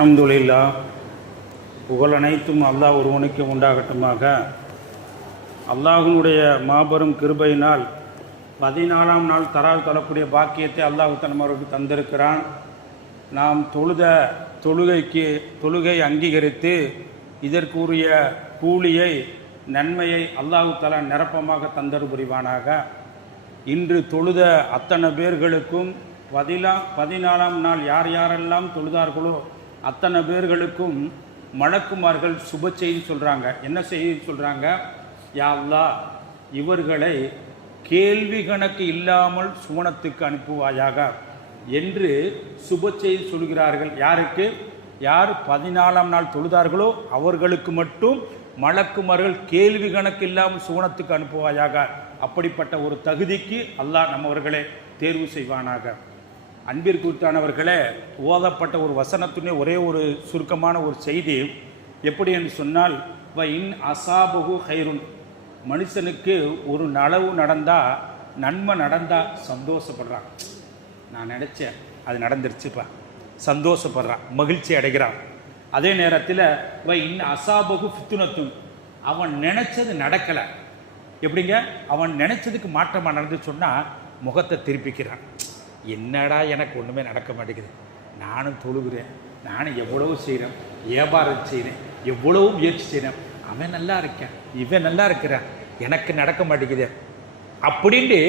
அல்ஹம்துலில்லா, புகழ் அனைத்தும் அல்லாஹ் ஒருவனுக்கு உண்டாகட்டுமாக. அல்லாஹ்வுடைய மாபெரும் கிருபையினால் 14ஆம் நாள் தராவு தொழக்கூடிய பாக்கியத்தை அல்லாஹ் நம்மளுக்கு தந்திருக்கிறான். நாம் தொழுகை அங்கீகரித்து இதற்குரிய கூலியை நன்மையை அல்லாஹ் தஆலா நிரப்பமாக தந்தரு புரிவானாக. இன்று தொழுத அத்தனை பேர்களுக்கும் 14ஆம் நாள் யார் யாரெல்லாம் தொழுதார்களோ அத்தனை பேர்களுக்கும் மலக்குமார்கள் சுப செய்தி சொல்கிறாங்க. என்ன செய்தி சொல்கிறாங்க? யா அல்லாஹ், இவர்களை கேள்வி கணக்கு இல்லாமல் சுவனத்துக்கு அனுப்புவாயாக என்று சுப செய்தி சொல்கிறார்கள். யாருக்கு? யார் 14ஆம் நாள் தொழுதார்களோ அவர்களுக்கு மட்டும் மலக்குமார்கள் கேள்வி கணக்கு இல்லாமல் சுவனத்துக்கு அனுப்புவாயாக. அப்படிப்பட்ட ஒரு தகுதிக்கு அல்லாஹ் நம்மவர்களை தேர்வு செய்வானாக. அன்பிற்குத்தானவர்களே, ஓதப்பட்ட ஒரு வசனத்துனே ஒரே ஒரு சுருக்கமான ஒரு செய்தி எப்படி என்று சொன்னால், வ இன் அசாபகு ஹைருன், மனுஷனுக்கு ஒரு நலவு நடந்தால், நன்மை நடந்தால் சந்தோஷப்படுறான். நான் நினச்சேன் அது நடந்துருச்சுப்பா, சந்தோஷப்படுறான், மகிழ்ச்சி அடைகிறான். அதே நேரத்தில் வ இன் அசாபகு ஃபித்துனத்துன், அவன் நினச்சது நடக்கலை. எப்படிங்க? அவன் நினச்சதுக்கு மாற்றமாக நடந்து சொன்னால் முகத்தை திருப்பிக்கிறான். என்னடா எனக்கு ஒன்றுமே நடக்க மாட்டேங்குது, நானும் தொழுகிறேன், நானும் எவ்வளவு செய்கிறேன், வியாபாரம் செய்கிறேன், எவ்வளவு முயற்சி செய்கிறேன், அவன் நல்லா இருக்கேன், இவன் நல்லா இருக்கிறான், எனக்கு நடக்க மாட்டேங்குது அப்படின்ட்டு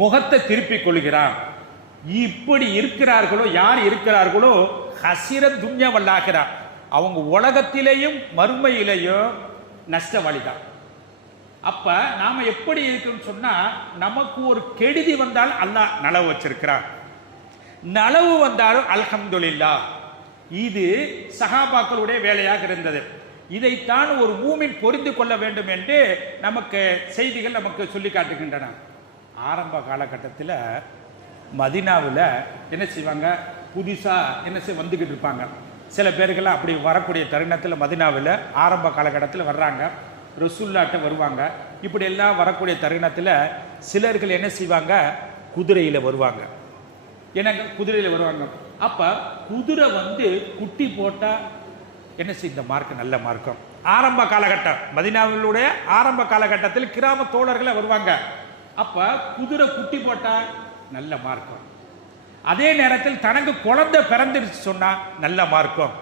முகத்தை திருப்பி கொள்கிறான். இப்படி இருக்கிறார்களோ, யார் இருக்கிறார்களோ ஹசிர துன்யா வல்லாகிறார், அவங்க உலகத்திலேயும் மறுமையிலேயும் நஷ்டவாளிதான். அப்ப நாம எப்படி இருக்குன்னு சொன்னா, நமக்கு ஒரு கெடுதி வந்தால் அல்லாஹ் நலவு வச்சிருக்கிறார், நலவு வந்தாலும் அல்ஹம்துலில்லாஹ். இது சஹாபாக்களுடைய வேலையாக இருந்தது. இதைத்தான் ஒரு மூமின் பொறிந்து கொள்ள வேண்டும் என்று நமக்கு செய்திகள் நமக்கு சொல்லி காட்டுகின்றன. ஆரம்ப காலகட்டத்தில் மதீனாவில் என்ன செய்வாங்க, புதுசா என்ன வந்துகிட்டு இருப்பாங்க. சில பேர்கள்லாம் அப்படி வரக்கூடிய தருணத்தில் மதீனாவில் ஆரம்ப காலகட்டத்தில் வர்றாங்க, ரசூல்லாட்ட வருவாங்க. இப்படி எல்லாம் வரக்கூடிய தருணத்தில் சிலர்கள் என்ன செய்வாங்க, குதிரையில் வருவாங்க. எனக்கு குதிரையில் வருவாங்க. அப்போ குதிரை குட்டி போட்டால் என்ன செய்ய, இந்த மார்க்கம் நல்ல மார்க்கம். ஆரம்ப காலகட்டம் மதீனாவிலுடைய ஆரம்ப காலகட்டத்தில் கிராம தோழர்களை வருவாங்க. அப்போ குதிரை குட்டி போட்டால் நல்ல மார்க்கம். அதே நேரத்தில் தனக்கு குழந்தை பிறந்துருச்சு சொன்னால் நல்ல மார்க்கம்.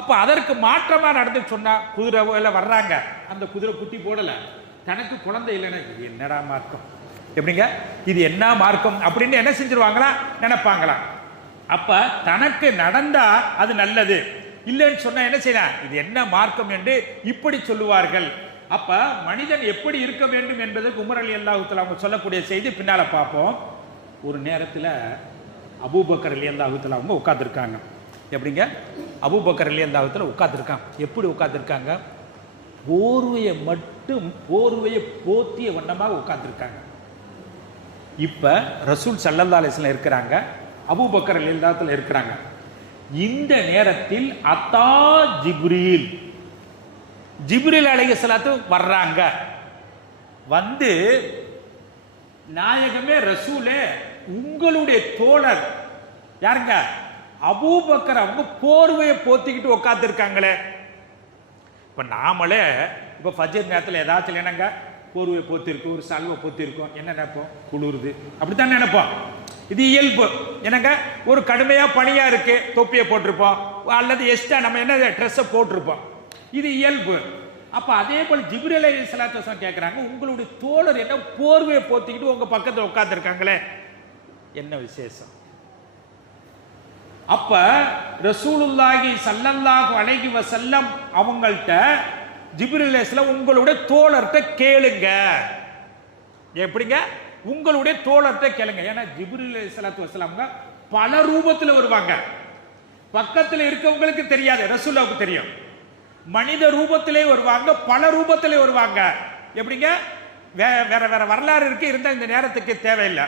அப்போ அதற்கு மாற்றமாக நடந்து சொன்னால், குதிரை வர்றாங்க, அந்த குதிரை குட்டி போடலை, தனக்கு குழந்தை இல்லைன்னா இது என்னடா மார்க்கம், எப்படிங்க இது என்ன மார்க்கம் அப்படின்னு என்ன செஞ்சிருவாங்களா, நினைப்பாங்களா. அப்போ தனக்கு நடந்தா அது நல்லது, இல்லைன்னு சொன்னால் என்ன செய்யலாம், இது என்ன மார்க்கம் என்று இப்படி சொல்லுவார்கள். அப்போ மனிதன் எப்படி இருக்க வேண்டும் என்பதற்கு உமர் ரலியல்லாஹு தஆலா அவங்க சொல்லக்கூடிய செய்தி பின்னால் பார்ப்போம். ஒரு நேரத்தில் அபூபக்கர் ரலியல்லாஹு தஆலா அவங்க உட்காந்துருக்காங்க. எப்படிங்க? அபூபக்கர் ரலியல்லாஹு தஆலா உட்கார்ந்திருக்காங்க. எப்படி உட்கார்ந்திருக்காங்க? போர்வையை போத்திய வண்ணமாக உட்கார்ந்திருக்காங்க. இப்ப ரசூல் ஸல்லல்லாஹு அலைஹி வஸல்லம் இருக்கிறாங்க, அபூபக்கர் ரலியல்லாஹு தஆலா இருக்கிறாங்க. இந்த நேரத்தில் அத்தா ஜிப்ரீல் அலைஹிஸ்ஸலாத்து வர்றாங்க. நாயகமே ரசூலே, உங்களுடைய தோழர் யாருங்க, அபூபக்கர் அவங்க போர்வையை போத்திக்கிட்டு உட்கார்ந்து இருக்காங்களே. இப்ப நாமளே இப்ப ஃபஜ்ர் நேரத்தில் ஏதாச்சும் என்னங்க, போர்வையை போத்திருக்கோம், ஒரு சல்வை போத்திருக்கோம், என்ன நினைப்போம், குளிருது, அப்படித்தான் நினைப்போம். இது இயல்பு. என்னங்க, ஒரு கடுமையா பனியா இருக்கு, தொப்பியை போட்டிருப்போம், அல்லது எக்ஸ்ட்ரா நம்ம என்ன ட்ரெஸ்ஸை போட்டிருப்போம், இது இயல்பு. அப்ப அதே போல ஜிப்ரீல் அலைஹிஸ்ஸலாத்து வஸலாம் கேட்கிறாங்க, உங்களுடைய தோழர் என்ன போர்வையை போத்திக்கிட்டு உங்க பக்கத்தில் உட்கார்ந்து இருக்காங்களே, என்ன விசேஷம்? அப்ப ரசூலுல்லாஹி ஸல்லல்லாஹு அலைஹி வஸல்லம் அவங்கள்ட்ட ஜிப்ரீல் அலைஹிஸ்ஸலாம் உங்களுடைய தோழர்ட்ட கேளுங்க. எப்படிங்க? உங்களுடைய தோழர்ட்ட கேளுங்க. ஏன்னா ஜிப்ரீல் அலைஹிஸ்ஸலாத்து வஸலாம் பல ரூபத்தில் வருவாங்க. பக்கத்தில் இருக்கவங்களுக்கு தெரியாது, ரசூலுல்லாஹ்வுக்கு தெரியும். மனித ரூபத்திலே வருவாங்க, பல ரூபத்திலே வருவாங்க. எப்படிங்க? வேற வேற வரலாறு இருக்கு, இருந்தா இந்த நேரத்துக்கு தேவையில்லை.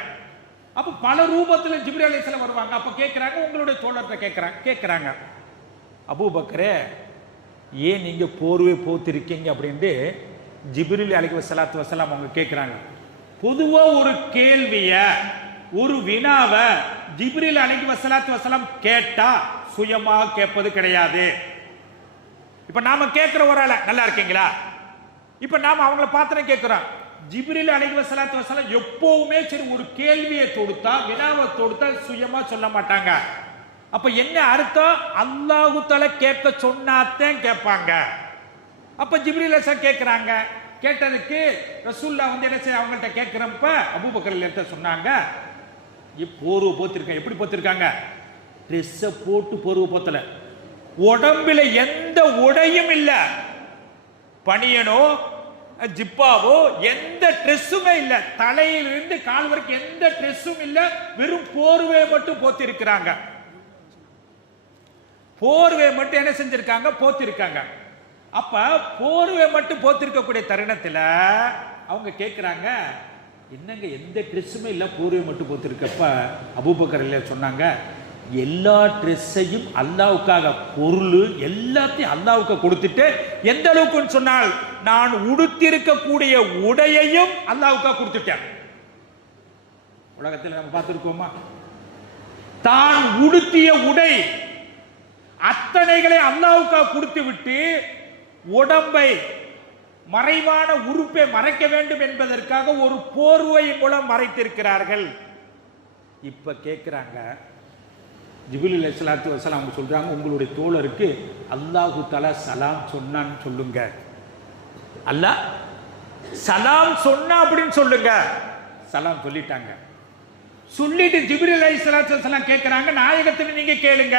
அப்ப பல ரூபத்தில் ஜிப்ரீல் அலைஹிஸ்ஸலாம் வருவாங்க. அப்ப கேட்கிறாங்க, உங்களுடைய தோழர்கிட்ட கேட்கிறாங்க, அபூபக்கரே ஏன் நீங்க போர்வை போத்திருக்கீங்க அப்படின்ட்டு ஜிப்ரீல் அலைஹிஸ்ஸலாத்து வஸலாம் அவங்க கேட்கிறாங்க. பொதுவா ஒரு கேள்விய, ஒரு வினாவை ஜிப்ரீல் அலைஹிஸ்ஸலாத்து வஸலாம் கேட்டா சுயமாக கேட்பது கிடையாது. இப்ப நாம கேட்கிற ஒரு ஆள நல்லா இருக்கீங்களா, இப்ப நாம அவங்கள பார்த்து கேட்கிறோம். ஜிப்ரீல் அலைஹிஸ்ஸலாத்து வஸலாம் எப்பவுமே சரி ஒரு கேள்வியை தொடுத்தா வினாவை தொடுத்தா சுயமா சொல்ல மாட்டாங்க. அப்ப என்ன அர்த்தம்? அல்லாஹு தஆலா கேட்க சொன்னாத்தான் கேட்பாங்க. அப்ப ஜிப்ரீல் அலைஹிஸ்ஸலாம் கேட்கிறாங்க. கேட்டதுக்கு ரசூலுல்லாஹ் என்ன செய்ய அவங்கள்ட்ட கேட்கிறப்ப அபூபக்கர் ரலியல்லாஹு சொன்னாங்க, போர்வை போத்திருக்காங்க. எப்படி போத்திருக்காங்க? ட்ரெஸ்ஸ போட்டு போர்வை போத்தல, உடம்புல எந்த உடையும் இல்ல, பனியனோ ஜிப்பாவோ எந்த ட்ரெஸ்ஸுமே இல்ல, தலையிலிருந்து கால் வரைக்கும் எந்த ட்ரெஸ்ஸும் இல்ல, வெறும் போர்வை மட்டும் போத்திருக்கிறாங்க. போர்வை மட்டும் என்ன செஞ்சிருக்காங்க? போத்திருக்காங்க. அப்ப போர்வை மட்டும் போத்திருக்கக்கூடிய தருணத்துல அவங்க கேட்கிறாங்க, என்னங்க எந்த ட்ரெஸ்ஸுமே இல்ல, போர்வை மட்டும் போத்திருக்கப்ப அபூபக்கர் ரலியல்லாஹு சொன்னாங்க, எல்லா ட்ரெஸ்ஸையும் அல்லாஹ்வுக்காக பொருள் எல்லாத்தையும் அல்லாஹ்வுக்கு கொடுத்துட்டு எந்த அளவுக்கு சொன்னால் நான் உடுத்திருக்கக்கூடிய உடையையும் அல்லாஹ்வுக்காக கொடுத்துட்டேன். உலகத்தில் நம்ம பார்த்திருக்கோமா? தான் உடுத்திய உடை அத்தனைகளை அல்லாஹ்வுக்காக கொடுத்து விட்டு உடம்பை மறைவான உறுப்பை மறைக்க வேண்டும் என்பதற்காக ஒரு போர்வை மூலம் மறைத்திருக்கிறார்கள். இப்ப கேட்கிறாங்க, ஜிப்ரீல் அலைஹிஸ்ஸலாத்து வஸலாம் அவங்க சொல்றாங்க, உங்களுடைய தோழருக்கு அல்லாஹு தஆலா சலாம் சொன்னான்னு சொல்லுங்க. அல்லாஹ் சலாம் சொன்னா அப்படின்னு சொல்லுங்க. சலாம் சொல்லிட்டாங்க. சொல்லிட்டு ஜிப்ரீல் அலைஹிஸ்ஸலாத்து வஸலாம் கேட்கிறாங்க, நாயகத்தின் நீங்க கேளுங்க,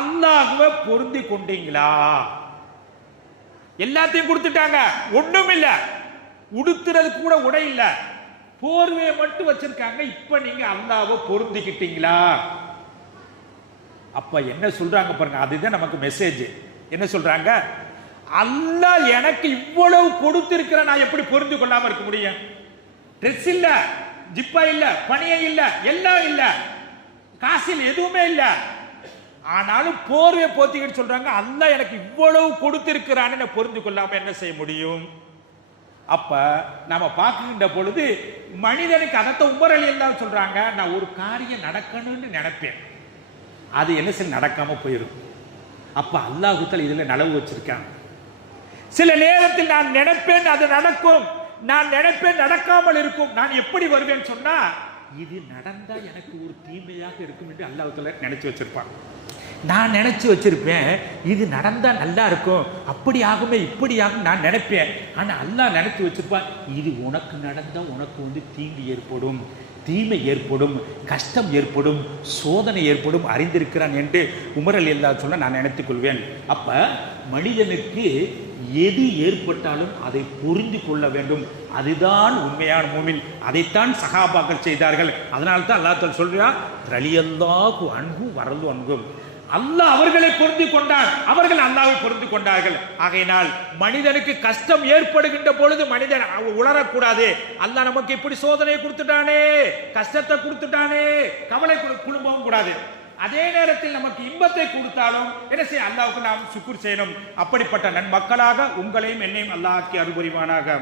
அல்லாஹ்வை பொருந்தி கொண்டீங்களா? எல்லாத்தையும் கொடுத்துட்டாங்க, ஒண்ணும் இல்ல, உடுத்துறது கூட உடை இல்ல, போர்வையை மட்டும் வச்சிருக்காங்க. இப்ப நீங்க அல்லாஹ்வை பொருந்திக்கிட்டீங்களா? அப்ப என்ன சொல்றாங்க பாருங்க, அதுதான் நமக்கு மெசேஜ். என்ன சொல்றாங்க? அல்லாஹ் எனக்கு இவ்வளவு கொடுத்திருக்கிற, நான் எப்படி பொருந்து கொள்ளாம இருக்க முடியும்? ட்ரெஸ் இல்ல, ஜிப்பா இல்ல, பனியை இல்ல, எல்லாம் இல்ல, காசில் எதுவுமே இல்ல, ஆனாலும் போர்வை போத்திக்கிட்டு சொல்றாங்க, அல்லாஹ் எனக்கு இவ்வளவு கொடுத்திருக்கிறான்னு பொருந்து கொள்ளாம என்ன செய்ய முடியும்? அப்ப நாம பார்க்கின்ற பொழுது மனிதனுக்கு அதத்த உமர் ரலியல்லாஹு சொல்றாங்க, நான் ஒரு காரியம் நடக்கணும்னு நினைப்பேன், அது என்ன செய்ய நடக்காம போயிடும். அப்ப அல்லாஹ் தஆலா இதுல நலவு வச்சிருக்காங்க. சில நேரத்தில் நான் நினைப்பேன் அது நடக்கும், நான் நினைப்பேன் நடக்காமல் இருக்கும். நான் எப்படி வருவேன் சொன்னா, இது நடந்தா எனக்கு ஒரு தீமையாக இருக்கும் என்று அல்லாஹ் தஆலா நினைச்சு வச்சிருப்பாங்க. நான் நினைச்சு வச்சிருப்பேன் இது நடந்தா நல்லா இருக்கும், அப்படி ஆகுமே இப்படி ஆகும் நான் நினைப்பேன். ஆனா அல்லாஹ் நினைச்சு வச்சிருப்பான், இது உனக்கு நடந்தா உனக்கு தீங்கு ஏற்படும், தீமை ஏற்படும், கஷ்டம் ஏற்படும், சோதனை ஏற்படும், அறிந்திருக்கிறான் என்று உமர் ரலியல்லாஹு சொன்ன நான் நினைத்துக் கொள்வேன். அப்ப மனிதனுக்கு எது ஏற்பட்டாலும் அதை புரிந்து கொள்ள வேண்டும், அதுதான் உண்மையான மூமின். அதைத்தான் சஹாபாக்கள் செய்தார்கள். அதனால தான் அல்லாஹ் தஆலா சொல்றார், ரலியல்லாஹு அன்ஹு வரது அன்ஹும், அல்லாஹ் அவர்களை பொருந்தி கொண்டார், அவர்கள் அல்லாஹ்வை பொருந்தி கொண்டார்கள். ஆகையினால் மனிதனுக்கு கஷ்டம் ஏற்படுகின்ற பொழுது மனிதன் உளரக்கூடாது, அல்லாஹ் நமக்கு இப்படி சோதனையை கொடுத்துட்டானே, கஷ்டத்தை கொடுத்துட்டானே, கவலை குழும்பவும் கூடாது. அதே நேரத்தில் நமக்கு இன்பத்தை கொடுத்தாலும் என்ன செய்ய, அல்லாஹ்வுக்கு நாம் சுக்ர் செய்யணும். அப்படிப்பட்ட நன்மக்களாக உங்களையும் என்னையும் அல்லாஹ் ஆக்கி அருள் புரிவானாக.